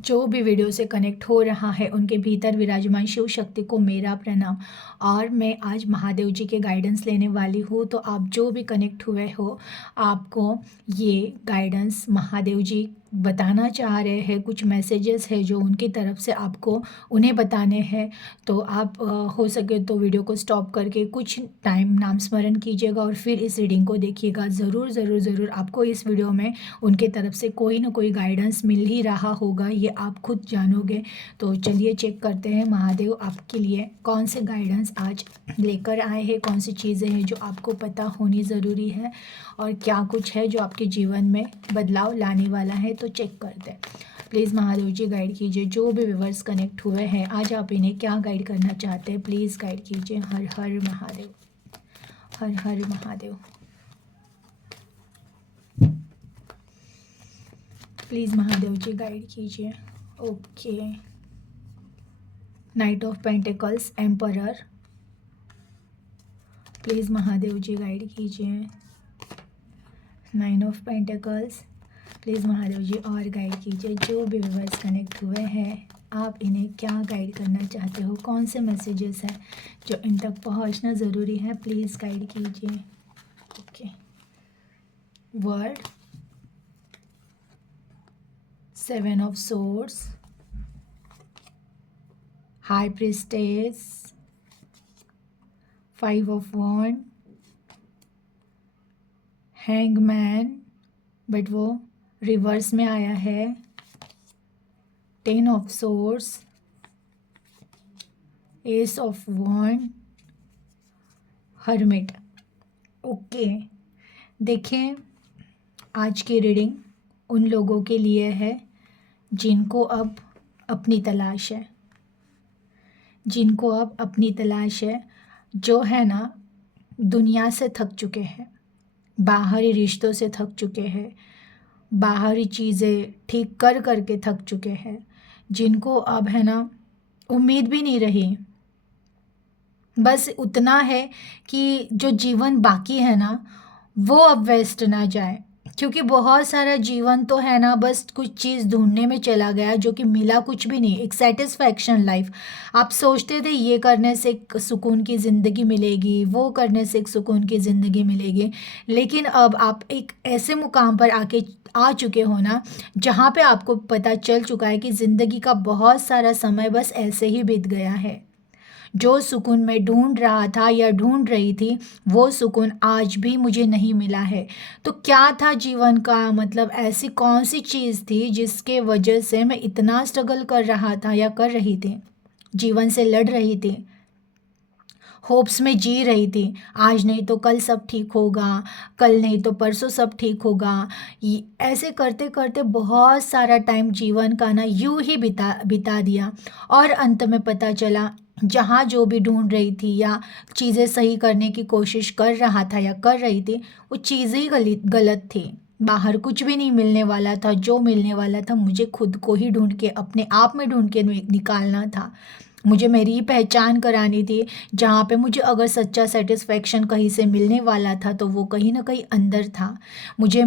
जो भी वीडियो से कनेक्ट हो रहा है उनके भीतर विराजमान शिव शक्ति को मेरा प्रणाम। और मैं आज महादेव जी के गाइडेंस लेने वाली हूँ। तो आप जो भी कनेक्ट हुए हो, आपको ये गाइडेंस महादेव जी बताना चाह रहे हैं। कुछ मैसेजेस है जो उनकी तरफ से आपको उन्हें बताने हैं। तो आप हो सके तो वीडियो को स्टॉप करके कुछ टाइम नाम स्मरण कीजिएगा और फिर इस रीडिंग को देखिएगा। ज़रूर ज़रूर ज़रूर आपको इस वीडियो में उनके तरफ से कोई ना कोई गाइडेंस मिल ही रहा होगा, ये आप खुद जानोगे। तो चलिए चेक करते हैं महादेव आपके लिए कौन से गाइडेंस आज लेकर आए हैं, कौन सी चीज़ें हैं जो आपको पता होनी ज़रूरी है और क्या कुछ है जो आपके जीवन में बदलाव लाने वाला है। तो चेक करते हैं। प्लीज़ महादेव जी गाइड कीजिए। जो भी व्यूअर्स कनेक्ट हुए हैं आज आप इन्हें क्या गाइड करना चाहते हैं, प्लीज़ गाइड कीजिए। हर हर महादेव, हर हर महादेव। प्लीज़ महादेव जी गाइड कीजिए। Okay, knight of pentacles, emperor. Please Mahadev ji guide कीजिए। Nine of pentacles. Please Mahadev ji और गाइड कीजिए। जो भी व्यूअर्स कनेक्ट हुए हैं आप इन्हें क्या गाइड करना चाहते हो, कौन से मैसेजेस हैं जो इन तक पहुंचना ज़रूरी है, प्लीज़ गाइड कीजिए। Okay, world, seven of swords, high priestess, five of wands, hangman but वो रिवर्स में आया है, ten of swords, ace of wands, hermit. Okay, देखें आज की रीडिंग उन लोगों के लिए है जिनको अब अपनी तलाश है, जिनको अब अपनी तलाश है, जो है ना दुनिया से थक चुके हैं, बाहरी रिश्तों से थक चुके हैं, बाहरी चीज़ें ठीक कर करके थक चुके हैं, जिनको अब है ना उम्मीद भी नहीं रही। बस उतना है कि जो जीवन बाकी है ना वो अब वेस्ट ना जाए, क्योंकि बहुत सारा जीवन तो है ना बस कुछ चीज़ ढूंढने में चला गया जो कि मिला कुछ भी नहीं। एक सेटिस्फैक्शन लाइफ, आप सोचते थे ये करने से एक सुकून की ज़िंदगी मिलेगी, वो करने से एक सुकून की ज़िंदगी मिलेगी, लेकिन अब आप एक ऐसे मुकाम पर आके आ चुके हो ना जहाँ पे आपको पता चल चुका है कि ज़िंदगी का बहुत सारा समय बस ऐसे ही बीत गया है। जो सुकून मैं ढूंढ रहा था या ढूंढ रही थी वो सुकून आज भी मुझे नहीं मिला है। तो क्या था जीवन का मतलब, ऐसी कौन सी चीज़ थी जिसके वजह से मैं इतना स्ट्रगल कर रहा था या कर रही थी, जीवन से लड़ रही थी, होप्स में जी रही थी। आज नहीं तो कल सब ठीक होगा, कल नहीं तो परसों सब ठीक होगा। ऐसे करते करते बहुत सारा टाइम जीवन का ना यूं ही बिता बिता दिया और अंत में पता चला जहाँ जो भी ढूंढ रही थी या चीज़ें सही करने की कोशिश कर रहा था या कर रही थी वो चीज़ें ही गलत थी। बाहर कुछ भी नहीं मिलने वाला था, जो मिलने वाला था मुझे खुद को ही ढूंढ के अपने आप में ढूंढ के निकालना था। मुझे मेरी ही पहचान करानी थी, जहाँ पे मुझे अगर सच्चा सेटिस्फेक्शन कहीं से मिलने वाला था तो वो कहीं ना कहीं अंदर था। मुझे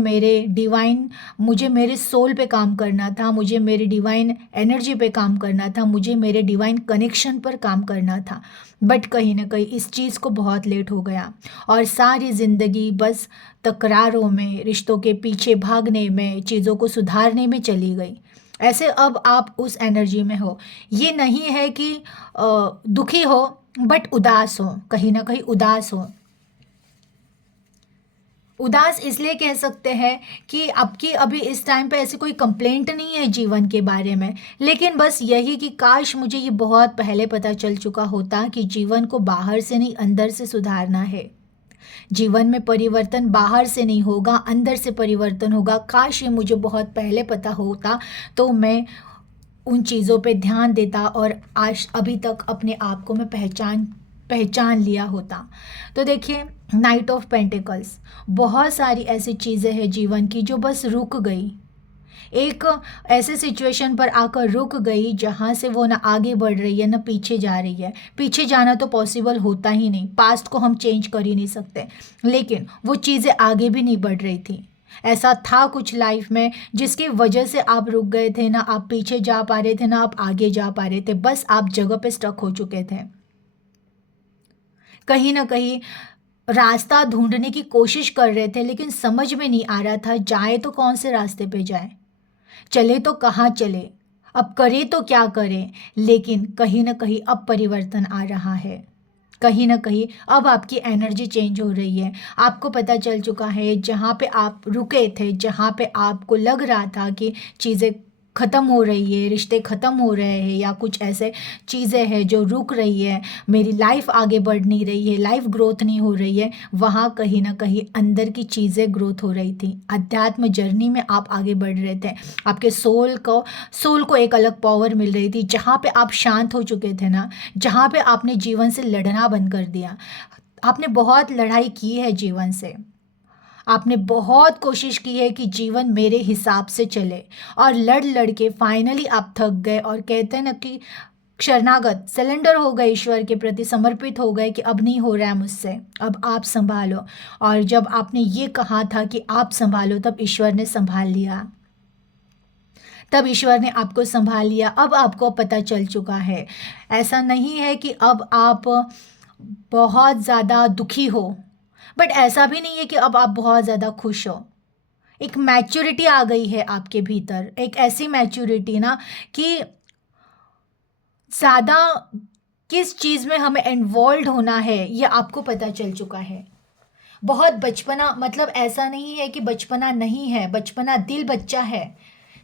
मेरे सोल पे काम करना था, मुझे मेरे डिवाइन एनर्जी पे काम करना था, मुझे मेरे डिवाइन कनेक्शन पर काम करना था। बट कहीं ना कहीं इस चीज़ को बहुत लेट हो गया और सारी ज़िंदगी बस तकरारों में, रिश्तों के पीछे भागने में, चीज़ों को सुधारने में चली गई। ऐसे अब आप उस एनर्जी में हो। ये नहीं है कि दुखी हो बट उदास हो, कहीं ना कहीं उदास हो। उदास इसलिए कह सकते हैं कि आपकी अभी इस टाइम पे ऐसी कोई कंप्लेंट नहीं है जीवन के बारे में, लेकिन बस यही कि काश मुझे ये बहुत पहले पता चल चुका होता कि जीवन को बाहर से नहीं अंदर से सुधारना है। जीवन में परिवर्तन बाहर से नहीं होगा, अंदर से परिवर्तन होगा। काश ये मुझे बहुत पहले पता होता तो मैं उन चीज़ों पे ध्यान देता और आज अभी तक अपने आप को मैं पहचान लिया होता। तो देखिए, नाइट ऑफ पेंटिकल्स, बहुत सारी ऐसी चीज़ें हैं जीवन की जो बस रुक गई, एक ऐसे सिचुएशन पर आकर रुक गई जहाँ से वो ना आगे बढ़ रही है ना पीछे जा रही है। पीछे जाना तो पॉसिबल होता ही नहीं, पास्ट को हम चेंज कर ही नहीं सकते, लेकिन वो चीज़ें आगे भी नहीं बढ़ रही थी। ऐसा था कुछ लाइफ में जिसकी वजह से आप रुक गए थे, ना आप पीछे जा पा रहे थे ना आप आगे जा पा रहे थे, बस आप जगह पे स्टक हो चुके थे। कहीं ना कहीं रास्ता ढूंढने की कोशिश कर रहे थे लेकिन समझ में नहीं आ रहा था जाए तो कौन से रास्ते पे जाए, चले तो कहाँ चले, अब करे तो क्या करें। लेकिन कहीं ना कहीं अब परिवर्तन आ रहा है, कहीं ना कहीं अब आपकी एनर्जी चेंज हो रही है। आपको पता चल चुका है जहाँ पे आप रुके थे, जहाँ पे आपको लग रहा था कि चीज़ें ख़त्म हो रही है, रिश्ते ख़त्म हो रहे हैं या कुछ ऐसे चीज़ें हैं जो रुक रही है, मेरी लाइफ आगे बढ़ नहीं रही है, लाइफ ग्रोथ नहीं हो रही है, वहाँ कहीं ना कहीं अंदर की चीज़ें ग्रोथ हो रही थी। अध्यात्म जर्नी में आप आगे बढ़ रहे थे, आपके सोल को एक अलग पावर मिल रही थी। जहाँ पे आप शांत हो चुके थे ना, जहाँ पे आपने जीवन से लड़ना बंद कर दिया, आपने बहुत लड़ाई की है जीवन से, आपने बहुत कोशिश की है कि जीवन मेरे हिसाब से चले, और लड़ लड़ के फाइनली आप थक गए और कहते हैं ना कि शरणागत सरेंडर हो गए, ईश्वर के प्रति समर्पित हो गए कि अब नहीं हो रहा है मुझसे, अब आप संभालो। और जब आपने ये कहा था कि आप संभालो, तब ईश्वर ने संभाल लिया, तब ईश्वर ने आपको संभाल लिया। अब आपको पता चल चुका है, ऐसा नहीं है कि अब आप बहुत ज़्यादा दुखी हो, बट ऐसा भी नहीं है कि अब आप बहुत ज़्यादा खुश हो। एक मैच्योरिटी आ गई है आपके भीतर, एक ऐसी मैच्योरिटी ना कि ज़्यादा किस चीज़ में हमें इन्वॉल्व होना है ये आपको पता चल चुका है। बहुत बचपना, मतलब ऐसा नहीं है कि बचपना नहीं है, बचपना दिल बच्चा है,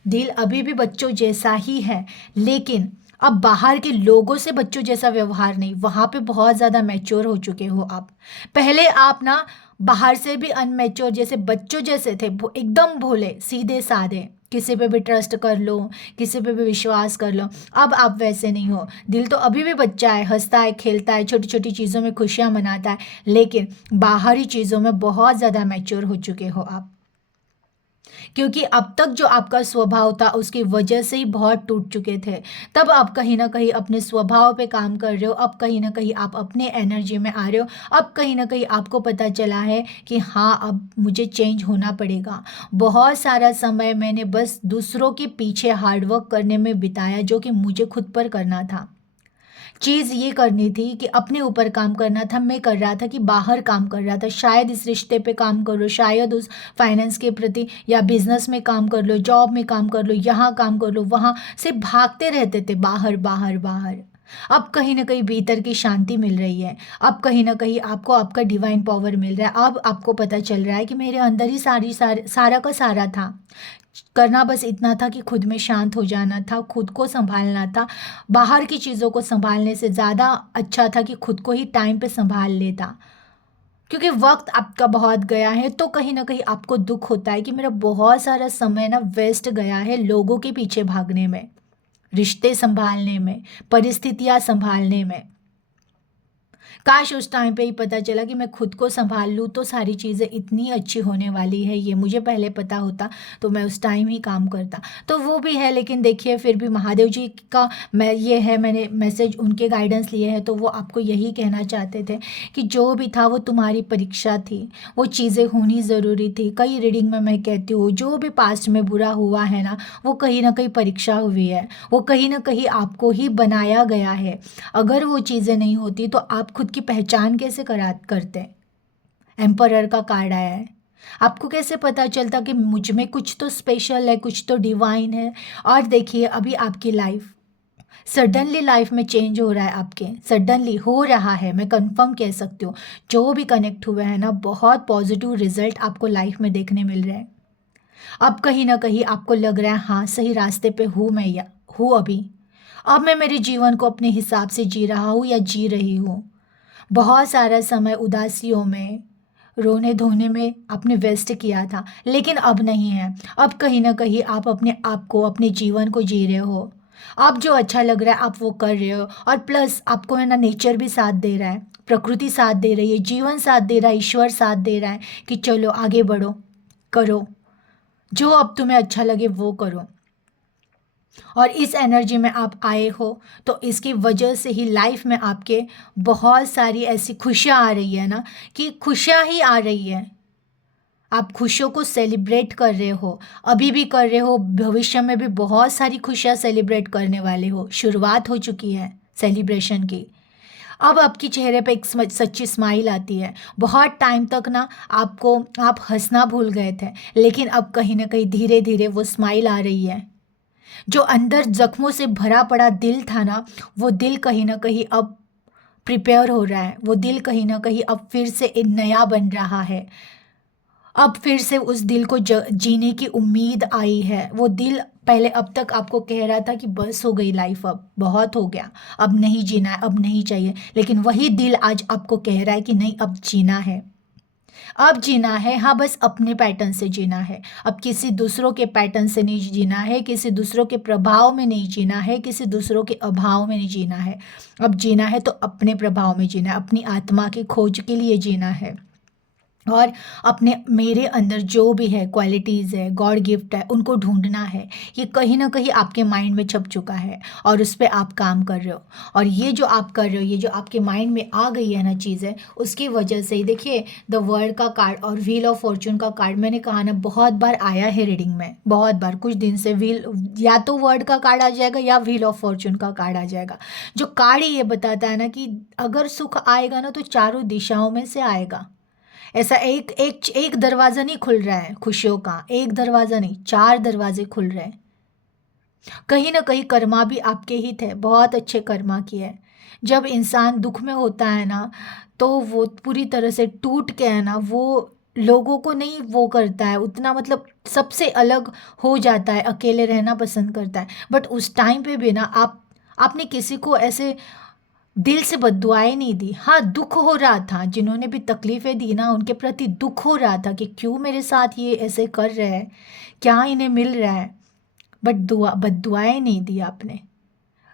दिल अभी भी बच्चों जैसा ही है, लेकिन अब बाहर के लोगों से बच्चों जैसा व्यवहार नहीं, वहाँ पे बहुत ज़्यादा मैच्योर हो चुके हो आप। पहले आप ना बाहर से भी अनमेच्योर जैसे बच्चों जैसे थे, एकदम भोले सीधे साधे, किसी पे भी ट्रस्ट कर लो, किसी पे भी विश्वास कर लो। अब आप वैसे नहीं हो, दिल तो अभी भी बच्चा है, हंसता है, खेलता है, छोटी छोटी चीज़ों में खुशियाँ मनाता है, लेकिन बाहरी चीज़ों में बहुत ज़्यादा मैच्योर हो चुके हो आप। क्योंकि अब तक जो आपका स्वभाव था उसकी वजह से ही बहुत टूट चुके थे, तब आप कहीं ना कहीं अपने स्वभाव पे काम कर रहे हो, अब कहीं ना कहीं आप अपने एनर्जी में आ रहे हो, अब कहीं ना कहीं आपको पता चला है कि हाँ अब मुझे चेंज होना पड़ेगा। बहुत सारा समय मैंने बस दूसरों के पीछे हार्डवर्क करने में बिताया जो कि मुझे खुद पर करना था। चीज़ ये करनी थी कि अपने ऊपर काम करना था, मैं कर रहा था कि बाहर काम कर रहा था, शायद इस रिश्ते पे काम कर लो, शायद उस फाइनेंस के प्रति, या बिजनेस में काम कर लो, जॉब में काम कर लो, यहाँ काम कर लो, वहाँ से भागते रहते थे बाहर बाहर बाहर। अब कहीं ना कहीं भीतर की शांति मिल रही है, अब कहीं ना कहीं आपको आपका डिवाइन पावर मिल रहा है, अब आपको पता चल रहा है कि मेरे अंदर ही सारा का सारा था, करना बस इतना था कि खुद में शांत हो जाना था, खुद को संभालना था। बाहर की चीज़ों को संभालने से ज़्यादा अच्छा था कि खुद को ही टाइम पे संभाल लेता, क्योंकि वक्त आपका बहुत गया है, तो कहीं ना कहीं आपको दुख होता है कि मेरा बहुत सारा समय ना वेस्ट गया है लोगों के पीछे भागने में, रिश्ते संभालने में, परिस्थितियाँ संभालने में। काश उस टाइम पे ही पता चला कि मैं खुद को संभाल लूँ तो सारी चीज़ें इतनी अच्छी होने वाली है, ये मुझे पहले पता होता तो मैं उस टाइम ही काम करता। तो वो भी है, लेकिन देखिए फिर भी महादेव जी का मैं ये है, मैंने मैसेज उनके गाइडेंस लिए हैं, तो वो आपको यही कहना चाहते थे कि जो भी था वो तुम्हारी परीक्षा थी, वो चीज़ें होनी ज़रूरी थी। कई रीडिंग में मैं कहती हूँ जो भी पास्ट में बुरा हुआ है ना, वो कहीं ना कहीं परीक्षा हुई है, वो कहीं ना कहीं आपको ही बनाया गया है। अगर वो चीज़ें नहीं होती तो आप खुद की पहचान कैसे करते। एम्परर का कार्ड आया है, आपको कैसे पता चलता कि मुझ में कुछ तो स्पेशल है, कुछ तो डिवाइन है। और देखिए अभी आपकी लाइफ सडनली लाइफ में चेंज हो रहा है, आपके सडनली हो रहा है, मैं कंफर्म कह सकती हूँ। जो भी कनेक्ट हुए हैं ना, बहुत पॉजिटिव रिजल्ट आपको लाइफ में देखने मिल रहे हैं। अब कहीं ना कहीं आपको लग रहा है हाँ सही रास्ते पे हूँ मैं, या हूँ अभी, अब मैं मेरे जीवन को अपने हिसाब से जी रहा हूँ या जी रही हूँ। बहुत सारा समय उदासियों में, रोने धोने में आपने वेस्ट किया था, लेकिन अब नहीं है। अब कहीं ना कहीं आप अपने आप को, अपने जीवन को जी रहे हो, आप जो अच्छा लग रहा है आप वो कर रहे हो, और प्लस आपको है ना नेचर भी साथ दे रहा है, प्रकृति साथ दे रही है, जीवन साथ दे रहा है, ईश्वर साथ दे रहा है कि चलो आगे बढ़ो, करो जो अब तुम्हें अच्छा लगे वो करो। और इस एनर्जी में आप आए हो तो इसकी वजह से ही लाइफ में आपके बहुत सारी ऐसी खुशियाँ आ रही है ना, कि खुशियाँ ही आ रही है। आप खुशियों को सेलिब्रेट कर रहे हो, अभी भी कर रहे हो, भविष्य में भी बहुत सारी खुशियाँ सेलिब्रेट करने वाले हो। शुरुआत हो चुकी है सेलिब्रेशन की। अब आपके चेहरे पे एक सच्ची स्माइल आती है। बहुत टाइम तक ना आप हंसना भूल गए थे, लेकिन अब कहीं ना कहीं धीरे धीरे वो स्माइल आ रही है। जो अंदर जख्मों से भरा पड़ा दिल था ना, वो दिल कहीं ना कहीं अब प्रिपेयर हो रहा है। वो दिल कहीं ना कहीं अब फिर से एक नया बन रहा है। अब फिर से उस दिल को जीने की उम्मीद आई है। वो दिल पहले अब तक आपको कह रहा था कि बस हो गई लाइफ, अब बहुत हो गया, अब नहीं जीना है, अब नहीं चाहिए, लेकिन वही दिल आज आपको कह रहा है कि नहीं, अब जीना है, अब जीना है। हाँ, बस अपने पैटर्न से जीना है। अब किसी दूसरों के पैटर्न से नहीं जीना है, किसी दूसरों के प्रभाव में नहीं जीना है, किसी दूसरों के अभाव में नहीं जीना है। अब जीना है तो अपने प्रभाव में जीना है, अपनी आत्मा की खोज के लिए जीना है। और अपने मेरे अंदर जो भी है क्वालिटीज़ है, गॉड गिफ्ट है, उनको ढूंढना है। ये कहीं ना कहीं आपके माइंड में छप चुका है और उस पर आप काम कर रहे हो। और ये जो आप कर रहे हो, ये जो आपके माइंड में आ गई है ना चीज़ें, उसकी वजह से ही देखिए द वर्ल्ड का कार्ड और व्हील ऑफ फॉर्चून का कार्ड, मैंने कहा ना बहुत बार आया है रीडिंग में, बहुत बार। कुछ दिन से व्हील, या तो वर्ल्ड का कार्ड आ जाएगा या व्हील ऑफ फॉर्चून का कार्ड आ जाएगा। जो कार्ड ये बताता है ना कि अगर सुख आएगा ना तो चारों दिशाओं में से आएगा। ऐसा एक एक एक दरवाजा नहीं खुल रहा है खुशियों का, एक दरवाजा नहीं, चार दरवाजे खुल रहे हैं। कहीं ना कहीं कर्मा भी आपके ही थे, बहुत अच्छे कर्मा किए हैं। जब इंसान दुख में होता है ना, तो वो पूरी तरह से टूट के है ना, वो लोगों को नहीं वो करता है उतना, मतलब सबसे अलग हो जाता है, अकेले रहना पसंद करता है। बट उस टाइम पे भी ना आपने किसी को ऐसे दिल से बद्दुआएं नहीं दी। हाँ, दुख हो रहा था, जिन्होंने भी तकलीफें दी ना उनके प्रति दुख हो रहा था कि क्यों मेरे साथ ये ऐसे कर रहे हैं, क्या इन्हें मिल रहा है। बट बद्दुआएं नहीं दी आपने।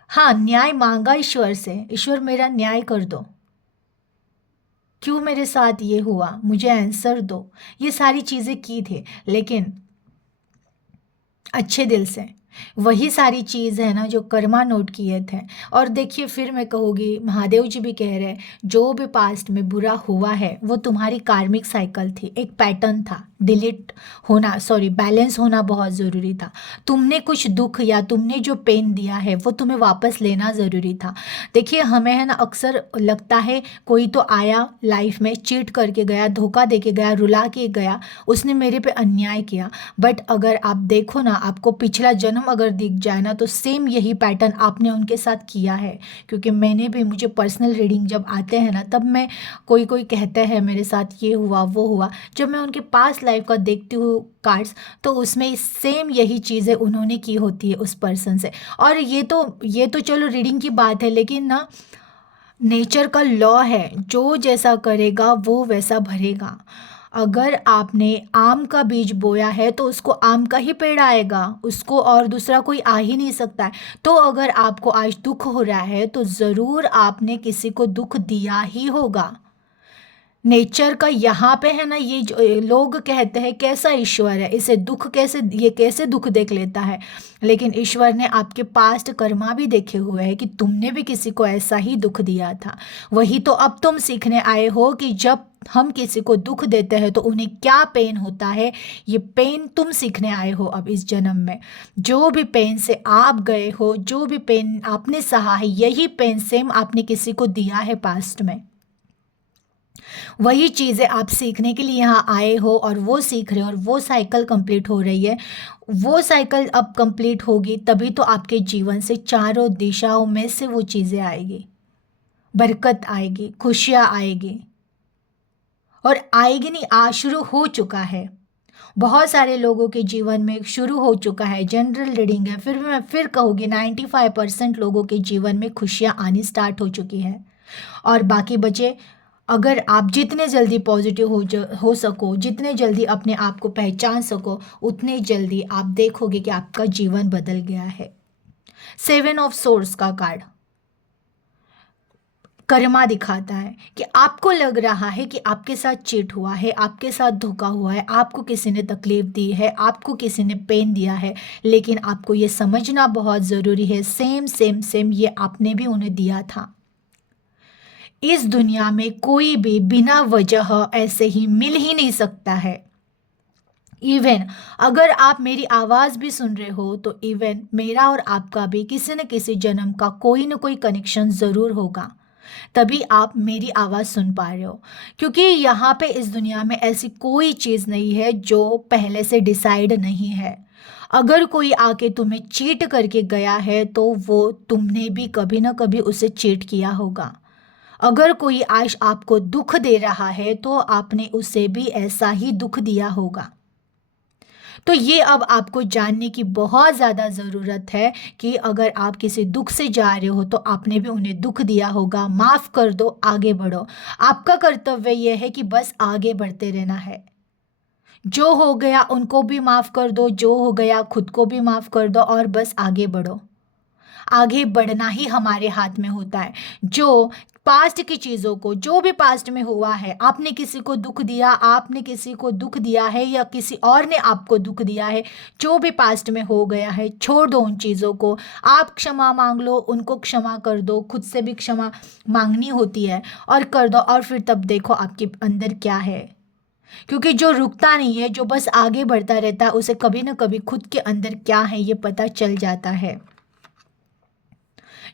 हाँ, न्याय मांगा ईश्वर से, ईश्वर मेरा न्याय कर दो, क्यों मेरे साथ ये हुआ, मुझे आंसर दो। ये सारी चीज़ें की थी, लेकिन अच्छे दिल से। वही सारी चीज़ है ना जो कर्मा नोट किए थे। और देखिए, फिर मैं कहूँगी, महादेव जी भी कह रहे हैं, जो भी पास्ट में बुरा हुआ है वो तुम्हारी कार्मिक साइकिल थी, एक पैटर्न था। डिलीट होना, सॉरी, बैलेंस होना बहुत ज़रूरी था। तुमने कुछ दुख या तुमने जो पेन दिया है वो तुम्हें वापस लेना ज़रूरी था। देखिए, हमें है ना अक्सर लगता है कोई तो आया लाइफ में, चीट करके गया, धोखा दे के गया, रुला के गया, उसने मेरे पे अन्याय किया। बट अगर आप देखो ना, आपको पिछला जन्म अगर दिख जाए ना, तो सेम यही पैटर्न आपने उनके साथ किया है। क्योंकि मैंने भी, मुझे पर्सनल रीडिंग जब आते हैं ना, तब मैं, कोई कोई कहते हैं मेरे साथ ये हुआ वो हुआ, जब मैं उनके पास लाइफ का देखती हूँ कार्ड्स, तो उसमें सेम यही चीज़ें उन्होंने की होती है उस पर्सन से। और ये तो चलो रीडिंग की बात है, लेकिन ना नेचर का लॉ है, जो जैसा करेगा वो वैसा भरेगा। अगर आपने आम का बीज बोया है तो उसको आम का ही पेड़ आएगा, उसको और दूसरा कोई आ ही नहीं सकता है। तो अगर आपको आज दुख हो रहा है तो ज़रूर आपने किसी को दुख दिया ही होगा। नेचर का यहाँ पे है ना, ये जो लोग कहते हैं कैसा ईश्वर है, इसे दुख कैसे, ये कैसे दुख देख लेता है। लेकिन ईश्वर ने आपके पास्ट कर्मा भी देखे हुए हैं कि तुमने भी किसी को ऐसा ही दुख दिया था। वही तो अब तुम सीखने आए हो कि जब हम किसी को दुख देते हैं तो उन्हें क्या पेन होता है। ये पेन तुम सीखने आए हो अब इस जन्म में। जो भी पेन से आप गए हो, जो भी पेन आपने सहा है, यही पेन सेम आपने किसी को दिया है पास्ट में। वही चीज़ें आप सीखने के लिए यहाँ आए हो और वो सीख रहे हो, और वो साइकिल कंप्लीट हो रही है। वो साइकिल अब कंप्लीट होगी तभी तो आपके जीवन से चारों दिशाओं में से वो चीज़ें आएगी, बरकत आएगी, खुशियाँ आएगी। और आएगी नहीं, आ शुरू हो चुका है। बहुत सारे लोगों के जीवन में शुरू हो चुका है। जनरल रीडिंग है, फिर भी मैं फिर कहूँगी 95% लोगों के जीवन में खुशियाँ आनी स्टार्ट हो चुकी है। और बाकी बचे, अगर आप जितने जल्दी पॉजिटिव हो सको, जितने जल्दी अपने आप को पहचान सको, उतने जल्दी आप देखोगे कि आपका जीवन बदल गया है। 7 ऑफ सोर्स का कार्ड कर्मा दिखाता है कि आपको लग रहा है कि आपके साथ चीट हुआ है, आपके साथ धोखा हुआ है, आपको किसी ने तकलीफ दी है, आपको किसी ने पेन दिया है। लेकिन आपको ये समझना बहुत ज़रूरी है, सेम सेम सेम ये आपने भी उन्हें दिया था। इस दुनिया में कोई भी बिना वजह ऐसे ही मिल ही नहीं सकता है। इवन अगर आप मेरी आवाज़ भी सुन रहे हो तो इवन मेरा और आपका भी किसी न किसी जन्म का कोई ना कोई कनेक्शन ज़रूर होगा, तभी आप मेरी आवाज़ सुन पा रहे हो। क्योंकि यहाँ पे इस दुनिया में ऐसी कोई चीज़ नहीं है जो पहले से डिसाइड नहीं है। अगर कोई आके तुम्हें चीट करके गया है तो वो तुमने भी कभी ना कभी उसे चीट किया होगा। अगर कोई आज आपको दुख दे रहा है तो आपने उसे भी ऐसा ही दुख दिया होगा। तो ये अब आपको जानने की बहुत ज़्यादा ज़रूरत है कि अगर आप किसी दुख से जा रहे हो तो आपने भी उन्हें दुख दिया होगा। माफ़ कर दो, आगे बढ़ो। आपका कर्तव्य यह है कि बस आगे बढ़ते रहना है। जो हो गया उनको भी माफ़ कर दो, जो हो गया खुद को भी माफ़ कर दो और बस आगे बढ़ो। आगे बढ़ना ही हमारे हाथ में होता है। जो पास्ट की चीज़ों को, जो भी पास्ट में हुआ है, आपने किसी को दुख दिया, आपने किसी को दुख दिया है या किसी और ने आपको दुख दिया है, जो भी पास्ट में हो गया है, छोड़ दो उन चीज़ों को। आप क्षमा मांग लो, उनको क्षमा कर दो, खुद से भी क्षमा मांगनी होती है और कर दो। और फिर तब देखो आपके अंदर क्या है। क्योंकि जो रुकता नहीं है, जो बस आगे बढ़ता रहता है, उसे कभी ना कभी खुद के अंदर क्या है ये पता चल जाता है।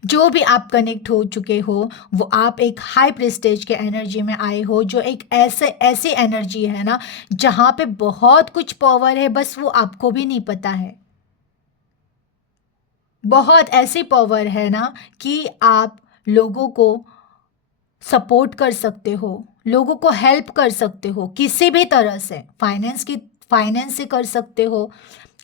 जो भी आप कनेक्ट हो चुके हो वो आप एक हाई प्रेस्टेज के एनर्जी में आए हो, जो एक ऐसी एनर्जी है ना जहाँ पे बहुत कुछ पावर है, बस वो आपको भी नहीं पता है। बहुत ऐसी पावर है ना कि आप लोगों को सपोर्ट कर सकते हो, लोगों को हेल्प कर सकते हो किसी भी तरह से। फाइनेंस से कर सकते हो,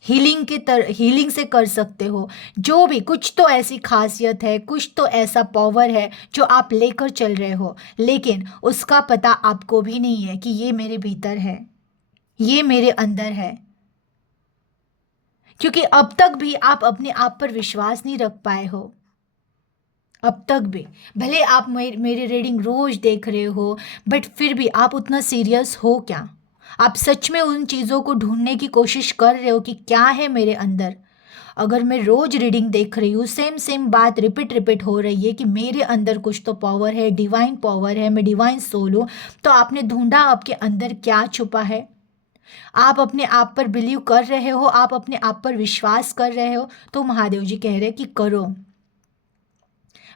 हीलिंग से कर सकते हो। जो भी कुछ तो ऐसी खासियत है, कुछ तो ऐसा पावर है जो आप लेकर चल रहे हो, लेकिन उसका पता आपको भी नहीं है कि ये मेरे भीतर है, ये मेरे अंदर है। क्योंकि अब तक भी आप अपने आप पर विश्वास नहीं रख पाए हो। अब तक भी भले आप मेरी रीडिंग रोज देख रहे हो, बट फिर भी आप उतना सीरियस हो क्या? आप सच में उन चीज़ों को ढूंढने की कोशिश कर रहे हो कि क्या है मेरे अंदर? अगर मैं रोज रीडिंग देख रही हूँ, सेम सेम बात रिपीट रिपीट हो रही है कि मेरे अंदर कुछ तो पावर है, डिवाइन पावर है, मैं डिवाइन सोल हूँ, तो आपने ढूंढा आपके अंदर क्या छुपा है? आप अपने आप पर बिलीव कर रहे हो, आप अपने आप पर विश्वास कर रहे हो, तो महादेव जी कह रहे हैं कि करो,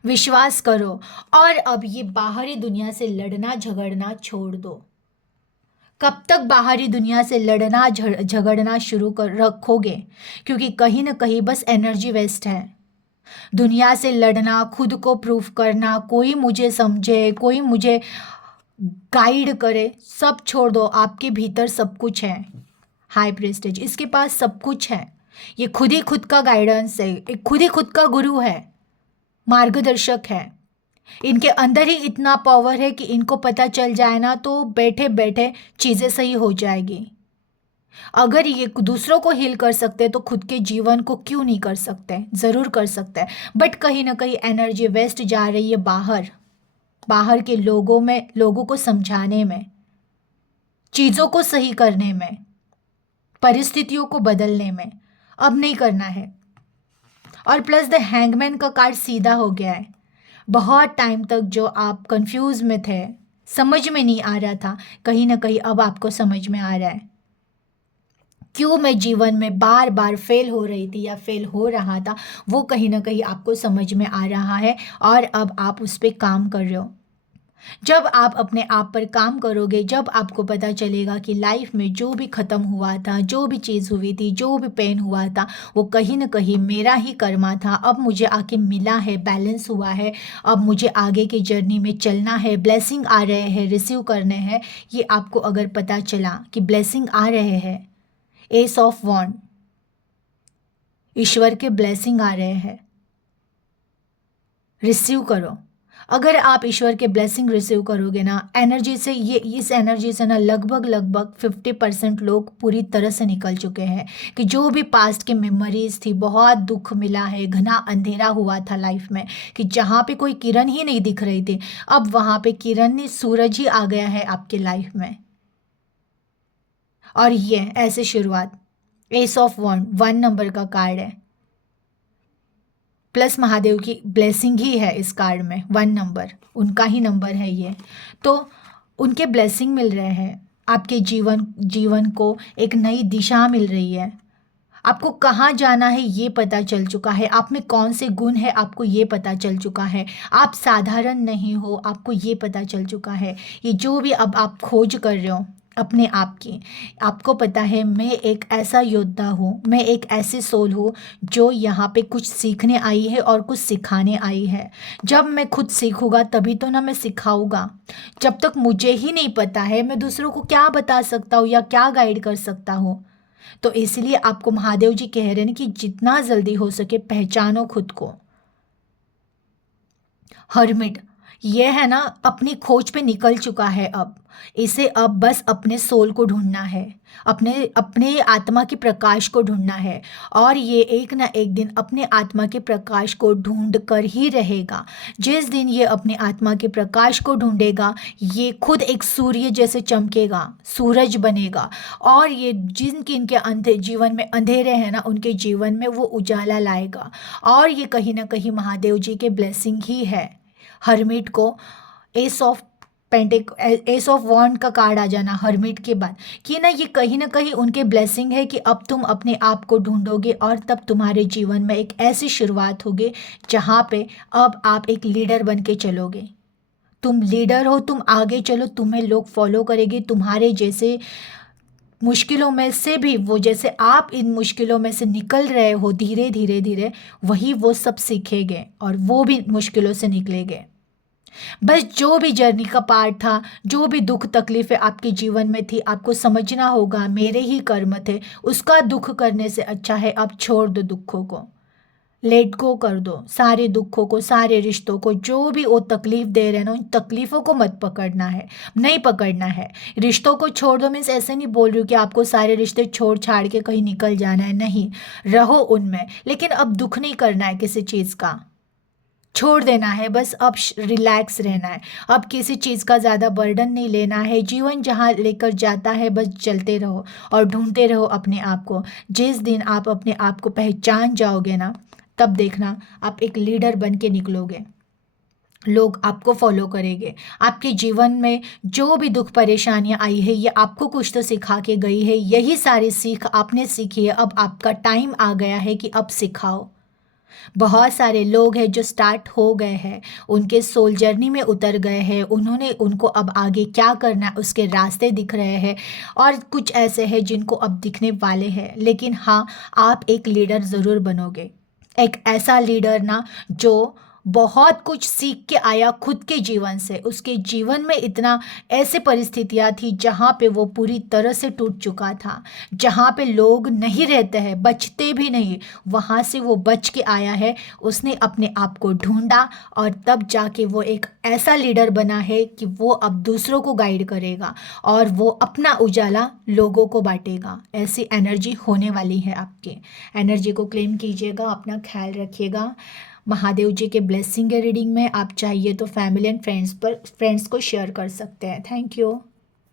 विश्वास करो। और अब ये बाहरी दुनिया से लड़ना झगड़ना छोड़ दो। कब तक बाहरी दुनिया से लड़ना झगड़ना शुरू कर रखोगे? क्योंकि कहीं ना कहीं बस एनर्जी वेस्ट है। दुनिया से लड़ना, खुद को प्रूफ करना, कोई मुझे समझे, कोई मुझे गाइड करे, सब छोड़ दो। आपके भीतर सब कुछ है। हाई प्रेस्टेज इसके पास सब कुछ है। ये खुद ही खुद का गाइडेंस है, एक खुद ही खुद का गुरु है, मार्गदर्शक है। इनके अंदर ही इतना पावर है कि इनको पता चल जाए ना तो बैठे बैठे चीज़ें सही हो जाएगी। अगर ये दूसरों को हील कर सकते हैं तो खुद के जीवन को क्यों नहीं कर सकते? ज़रूर कर सकते हैं। बट कहीं ना कहीं एनर्जी वेस्ट जा रही है बाहर, बाहर के लोगों में, लोगों को समझाने में, चीज़ों को सही करने में, परिस्थितियों को बदलने में। अब नहीं करना है। और प्लस द हैंगमैन का कार्ड सीधा हो गया है। बहुत टाइम तक जो आप कंफ्यूज में थे, समझ में नहीं आ रहा था, कहीं ना कहीं अब आपको समझ में आ रहा है क्यों मैं जीवन में बार बार फेल हो रही थी या फेल हो रहा था। वो कहीं ना कहीं आपको समझ में आ रहा है और अब आप उस पर काम कर रहे हो। जब आप अपने आप पर काम करोगे, जब आपको पता चलेगा कि लाइफ में जो भी ख़त्म हुआ था, जो भी चीज़ हुई थी, जो भी पेन हुआ था, वो कहीं ना कहीं मेरा ही कर्मा था। अब मुझे आके मिला है, बैलेंस हुआ है। अब मुझे आगे की जर्नी में चलना है, ब्लेसिंग आ रहे हैं, रिसीव करने हैं। ये आपको अगर पता चला कि ब्लेसिंग आ रहे हैं, एस ऑफ वॉन्ड, ईश्वर के ब्लेसिंग आ रहे हैं, रिसीव करो। अगर आप ईश्वर के ब्लेसिंग रिसीव करोगे ना, एनर्जी से, ये इस एनर्जी से ना लगभग लगभग 50% लोग पूरी तरह से निकल चुके हैं। कि जो भी पास्ट के मेमोरीज थी, बहुत दुख मिला है, घना अंधेरा हुआ था लाइफ में, कि जहाँ पे कोई किरण ही नहीं दिख रही थी, अब वहाँ पे किरण नहीं, सूरज ही आ गया है आपके लाइफ में। और ये ऐसे शुरुआत, एस ऑफ वॉन्ड 1 नंबर का कार्ड है, प्लस महादेव की ब्लेसिंग ही है इस कार्ड में। 1 नंबर उनका ही नंबर है ये, तो उनके ब्लेसिंग मिल रहे हैं। आपके जीवन को एक नई दिशा मिल रही है। आपको कहाँ जाना है ये पता चल चुका है, आप में कौन से गुण है आपको ये पता चल चुका है। आप साधारण नहीं हो, आपको ये पता चल चुका है। ये जो भी अब आप खोज कर रहे हो अपने आप की, आपको पता है मैं एक ऐसा योद्धा हूँ, मैं एक ऐसी सोल हूँ जो यहाँ पे कुछ सीखने आई है और कुछ सिखाने आई है। जब मैं खुद सीखूंगा तभी तो ना मैं सिखाऊंगा। जब तक मुझे ही नहीं पता है मैं दूसरों को क्या बता सकता हूँ या क्या गाइड कर सकता हूँ। तो इसलिए आपको महादेव जी कह रहे हैं कि जितना जल्दी हो सके पहचानो खुद को। हर्मिट ये है ना, अपनी खोज पे निकल चुका है। अब इसे अब बस अपने सोल को ढूंढना है, अपने अपने आत्मा के प्रकाश को ढूंढना है। और ये एक ना एक दिन अपने आत्मा के प्रकाश को ढूंढ कर ही रहेगा। जिस दिन ये अपने आत्मा के प्रकाश को ढूंढेगा ये खुद एक सूर्य जैसे चमकेगा, सूरज बनेगा। और ये जिनके इनके जीवन में अंधेरे हैं ना, उनके जीवन में वो उजाला लाएगा। और ये कहीं ना कहीं महादेव जी के ब्लेसिंग ही है। हर्मिट को एस ऑफ वॉन्ड का कार्ड आ जाना हर्मिट के बाद, कि ना कहीं उनके ब्लेसिंग है कि अब तुम अपने आप को ढूंढोगे और तब तुम्हारे जीवन में एक ऐसी शुरुआत होगी जहाँ पे अब आप एक लीडर बन के चलोगे। तुम लीडर हो, तुम आगे चलो, तुम्हें लोग फॉलो करेंगे। तुम्हारे जैसे मुश्किलों में से भी वो, जैसे आप इन मुश्किलों में से निकल रहे हो धीरे धीरे धीरे, वही वो सब सीखेंगे और वो भी मुश्किलों से निकलेंगे। बस जो भी जर्नी का पार्ट था, जो भी दुख तकलीफें आपके जीवन में थी, आपको समझना होगा मेरे ही कर्म थे। उसका दुख करने से अच्छा है अब छोड़ दो दुखों को, लेट गो कर दो सारे दुखों को, सारे रिश्तों को। जो भी वो तकलीफ दे रहे हैं ना, उन तकलीफों को मत पकड़ना है, नहीं पकड़ना है। रिश्तों को छोड़ दो मीन्स ऐसे नहीं बोल रही हूँ कि आपको सारे रिश्ते छोड़ छाड़ के कहीं निकल जाना है, नहीं, रहो उनमें, लेकिन अब दुख नहीं करना है किसी चीज़ का, छोड़ देना है। बस अब रिलैक्स रहना है, अब किसी चीज़ का ज़्यादा बर्डन नहीं लेना है। जीवन जहाँ लेकर जाता है बस चलते रहो और ढूंढते रहो अपने आप को। जिस दिन आप अपने आप को पहचान जाओगे ना, तब देखना आप एक लीडर बन के निकलोगे। लोग आपको फॉलो करेंगे। आपके जीवन में जो भी दुख परेशानियां आई है ये आपको कुछ तो सिखा के गई है। यही सारी सीख आपने सीखी है, अब आपका टाइम आ गया है कि अब सिखाओ। बहुत सारे लोग हैं जो स्टार्ट हो गए हैं, उनके सोल जर्नी में उतर गए हैं, उनको अब आगे क्या करना है उसके रास्ते दिख रहे हैं। और कुछ ऐसे हैं जिनको अब दिखने वाले हैं। लेकिन हाँ, आप एक लीडर ज़रूर बनोगे, एक ऐसा लीडर ना जो बहुत कुछ सीख के आया खुद के जीवन से। उसके जीवन में इतना ऐसे परिस्थितियां थी जहाँ पे वो पूरी तरह से टूट चुका था, जहाँ पे लोग नहीं रहते हैं, बचते भी नहीं, वहाँ से वो बच के आया है। उसने अपने आप को ढूंढा और तब जाके वो एक ऐसा लीडर बना है कि वो अब दूसरों को गाइड करेगा और वो अपना उजाला लोगों को बांटेगा। ऐसी एनर्जी होने वाली है आपकी। एनर्जी को क्लेम कीजिएगा, अपना ख्याल रखिएगा। महादेव जी के ब्लेसिंग है रीडिंग में। आप चाहिए तो फैमिली एंड फ्रेंड्स को शेयर कर सकते हैं। Thank you.